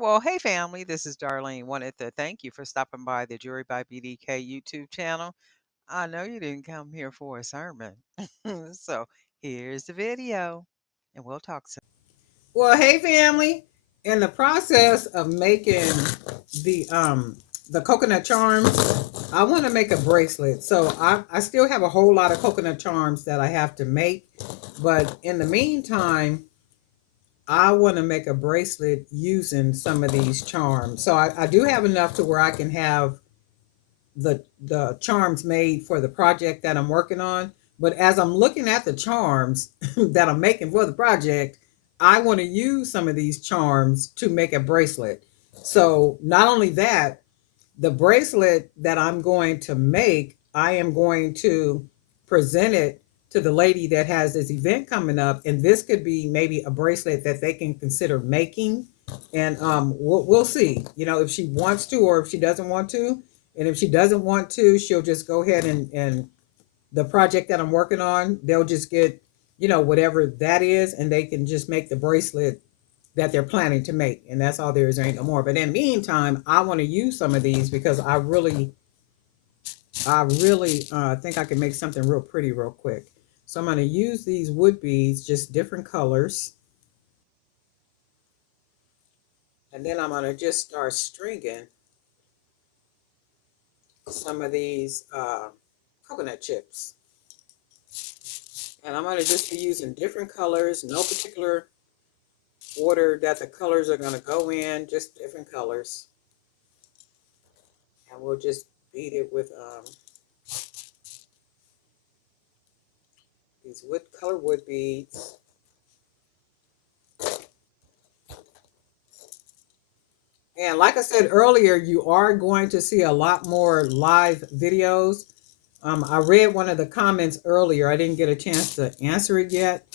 Well, hey family, this is Darlene. Wanted to thank you for stopping by the Jury by BDK YouTube channel. I know you didn't come here for a sermon. So here's the video and we'll talk soon. Well, hey family. In the process of making the um the coconut charms, I want to make a bracelet. So I still have a whole lot of coconut charms that I have to make. But in the meantime, I want to make a bracelet using some of these charms. So I do have enough to where I can have the charms made for the project that I'm working on. But as I'm looking at the charms that I'm making for the project, I want to use some of these charms to make a bracelet. So not only that, the bracelet that I'm going to make, I am going to present it to the lady that has this event coming up, and this could be maybe a bracelet that they can consider making. And we'll see, if she wants to or if she doesn't want to. And if she doesn't want to, she'll just go ahead and the project that I'm working on, they'll just get, whatever that is, and they can just make the bracelet that they're planning to make. And that's all there is, there ain't no more. But in the meantime, I want to use some of these because I really think I can make something real pretty real quick. So I'm going to use these wood beads, just different colors. And then I'm going to just start stringing some of these coconut chips. And I'm going to just be using different colors, no particular order that the colors are going to go in, just different colors. And we'll just beat it with these wood beads. And like I said earlier, you are going to see a lot more live videos. I read one of the comments earlier. I didn't get a chance to answer it yet.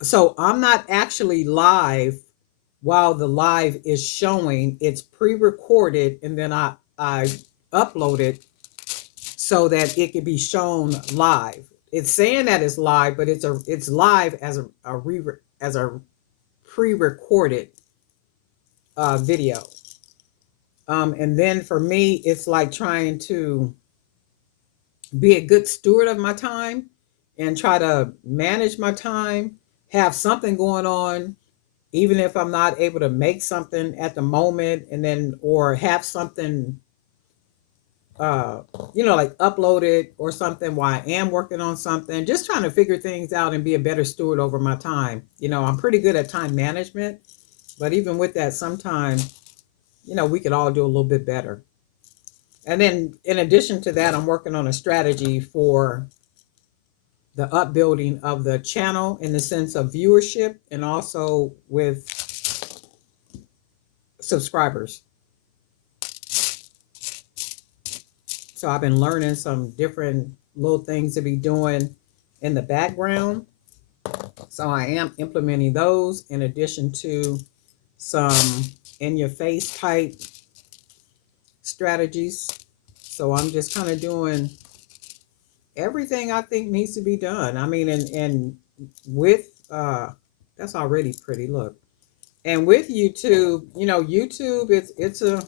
So I'm not actually live while the live is showing. It's pre-recorded and then I upload it so that it can be shown live. It's saying that it's live, but it's live as a pre-recorded video. And then for me, it's like trying to be a good steward of my time and try to manage my time, have something going on, even if I'm not able to make something at the moment, and then, or have something, uh, like upload it or something while I am working on something, just trying to figure things out and be a better steward over my time. I'm pretty good at time management, but even with that, sometimes, we could all do a little bit better. And then in addition to that, I'm working on a strategy for the upbuilding of the channel in the sense of viewership and also with subscribers. So I've been learning some different little things to be doing in the background. So I am implementing those in addition to some in your face type strategies. So I'm just kind of doing everything I think needs to be done. I mean, and with that's already pretty. Look, and with YouTube, YouTube, it's a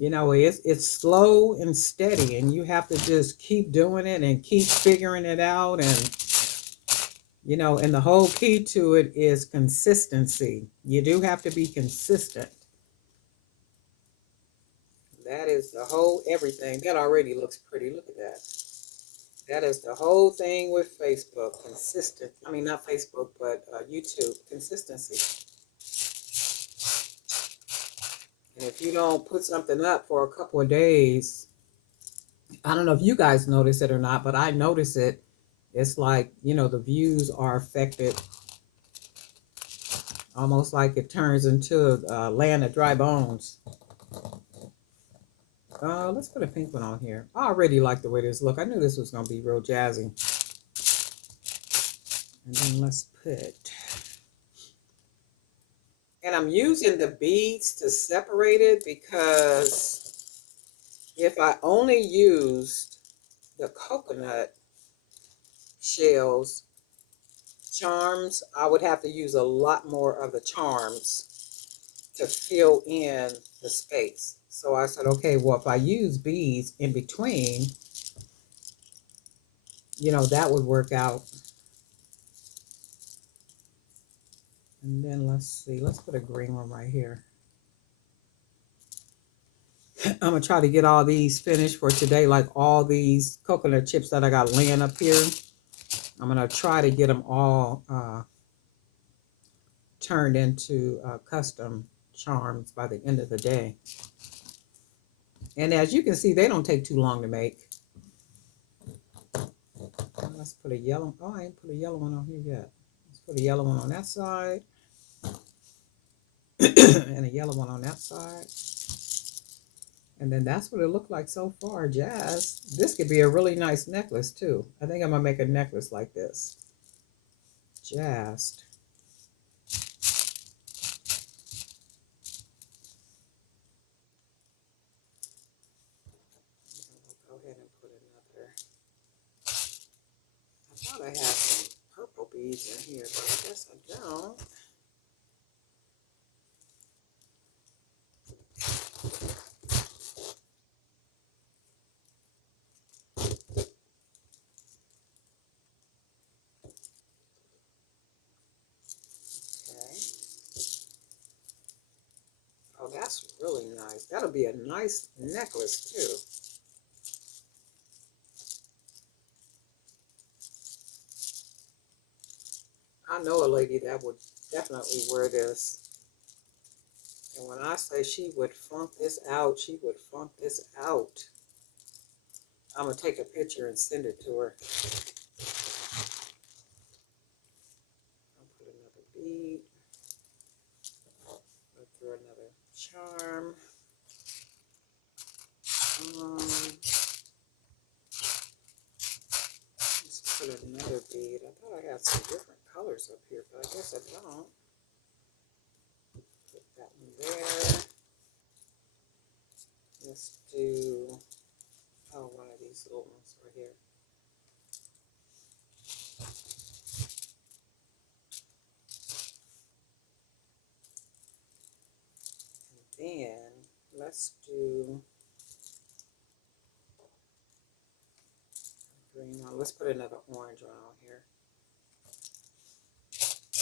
it's slow and steady, and you have to just keep doing it and keep figuring it out, and the whole key to it is consistency. You do have to be consistent. That is the whole everything. That already looks pretty. Look at that. That is the whole thing with Facebook. Consistent. I mean, not Facebook, but YouTube. Consistency. And if you don't put something up for a couple of days, I don't know if you guys notice it or not, but I notice it. It's like, the views are affected, almost like it turns into a land of dry bones. Let's put a pink one on here. I already like the way this look. I knew this was going to be real jazzy. And then let's put, and I'm using the beads to separate it because if I only used the coconut shells charms, I would have to use a lot more of the charms. to fill in the space. So I said, okay, well, if I use beads in between, that would work out. And then let's see, let's put a green one right here. I'm gonna try to get all these finished for today, like all these coconut chips that I got laying up here. I'm gonna try to get them all turned into custom charms by the end of the day. And as you can see, they don't take too long to make. Let's put a yellow. Oh, I ain't put a yellow one on here yet. Let's put a yellow one on that side and a yellow one on that side. And then that's what it looked like so far. Jazz. This could be a really nice necklace too. I think I'm gonna make a necklace like this. Jazzed. Go ahead and put another. I thought I had some purple beads in here, but I guess I don't. Okay. Oh, that's really nice. That'll be a nice necklace too. I know a lady that would definitely wear this. And when I say she would funk this out, she would funk this out. I'm going to take a picture and send it to her. I'll put another bead. Go through another charm. Just put another bead. I thought I had some different colors up here, but I guess I don't. Put that one there. Let's do, one of these little ones right here. And then let's do green one. Let's put another orange one on here.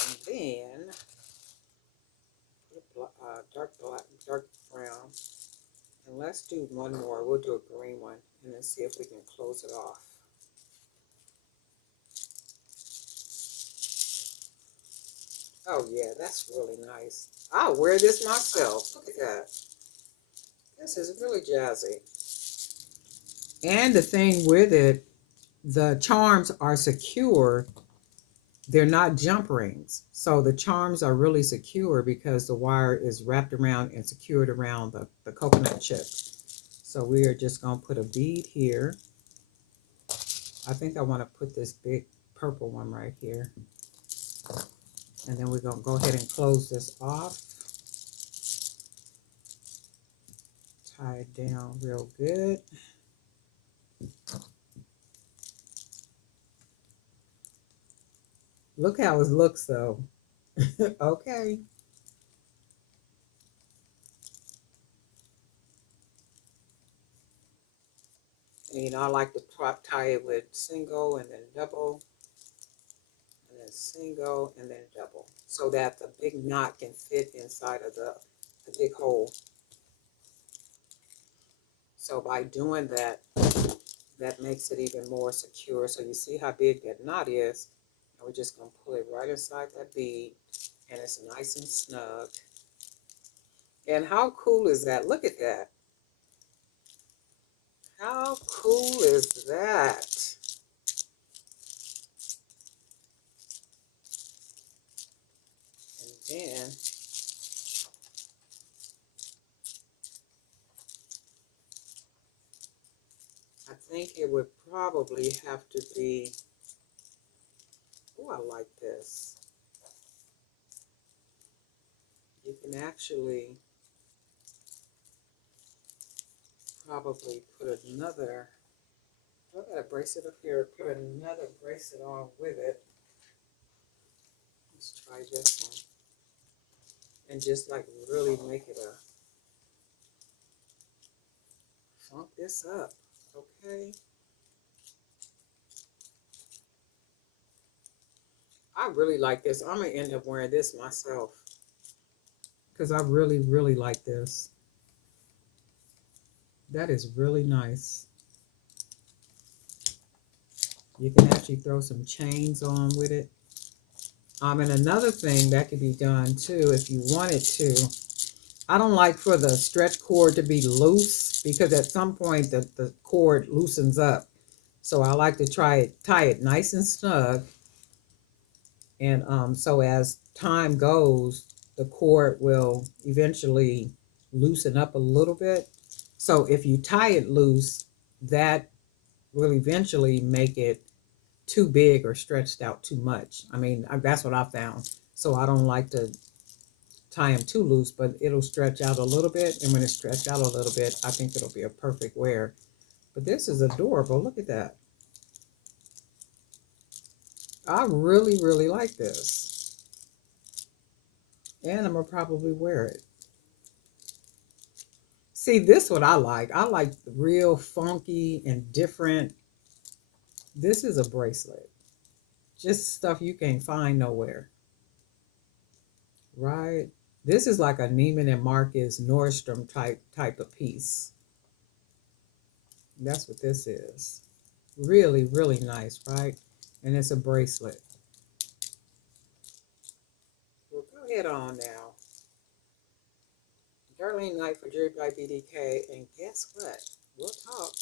And then put dark brown. And let's do one more. We'll do a green one and then see if we can close it off. Oh yeah, that's really nice. I'll wear this myself. Look at that. This is really jazzy. And the thing with it, the charms are secure. They're not jump rings. So the charms are really secure because the wire is wrapped around and secured around the coconut chip. So we are just going to put a bead here. I think I want to put this big purple one right here. And then we're going to go ahead and close this off. Tie it down real good. Look how it looks though. Okay. And I like to tie it with single and then double. And then single and then double. So that the big knot can fit inside of the big hole. So by doing that, that makes it even more secure. So you see how big that knot is. And we're just going to pull it right inside that bead. And it's nice and snug. And how cool is that? Look at that. How cool is that? And then I think it would probably have to be, oh, I like this. You can actually probably put another, I got a bracelet up here, put another bracelet on with it. Let's try this one. and just like really make it a funk this up. Okay. I really like this. I'm gonna end up wearing this myself because I really, really like this. That is really nice. You can actually throw some chains on with it. And another thing that could be done too, if you wanted to, I don't like for the stretch cord to be loose because at some point the cord loosens up. So I like to tie it nice and snug. And so as time goes, the cord will eventually loosen up a little bit. So if you tie it loose, that will eventually make it too big or stretched out too much. I mean, that's what I found. So I don't like to tie them too loose, but it'll stretch out a little bit. And when it's stretched out a little bit, I think it'll be a perfect wear. But this is adorable. Look at that. I really, really like this. And I'm going to probably wear it. See, this what I like. I like real funky and different. This is a bracelet. Just stuff you can't find nowhere. Right? This is like a Neiman and Marcus Nordstrom type of piece. That's what this is. Really, really nice, right? And it's a bracelet. Well, go ahead on now. Darlene Knight for Jewelry by BDK. And guess what? We'll talk.